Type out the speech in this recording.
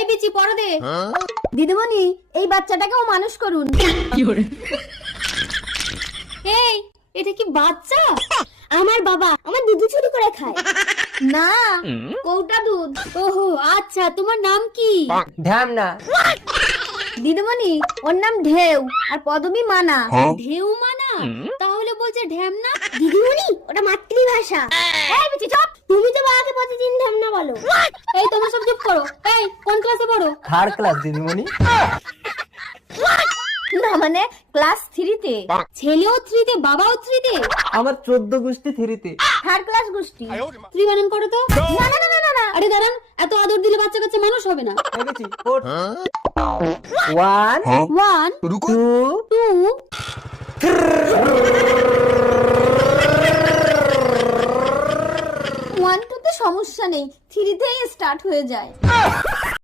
এই বিচি পড়ো দে। দিদিমণি এই বাচ্চাটাকেও মানুষ করুন। এই এটা কি বাচ্চা? আমার বাবা আমার দুধ চুরি করে খায়। না, কৌটা দুধ। ওহো আচ্ছা, তোমার নাম কি? ঢ্যামনা। দিদিমণি ওর নাম ঢেউ আর পদবী মানা। ঢেউ মানা? তাহলে বলছে ঢ্যামনা। দিদিমণি ওটা মাতৃভাষা। এই বিচি চুপ, তুমি তো বাবাকে প্রতিদিন ঢ্যামনা বলো। এই তোমরা সব চুপ করো। এই কোন ক্লাসে পড়ো? থার্ড ক্লাস দিদিমণি। না মানে ক্লাস 3-তে। ছেলেও 3-তে, বাবাও 3-তে? আমার 14 গোষ্ঠী 3-তে। থার্ড ক্লাস গোষ্ঠী। 3 বানান করো তো। না না না না না। আরে দাঁড়ান, এত আদর দিলে বাচ্চা কাচ্চা মানুষ হবে না। দেখেছি। 1 1 2 2 1-2 তে সমস্যা নেই, 3-তেই স্টার্ট হয়ে যায়।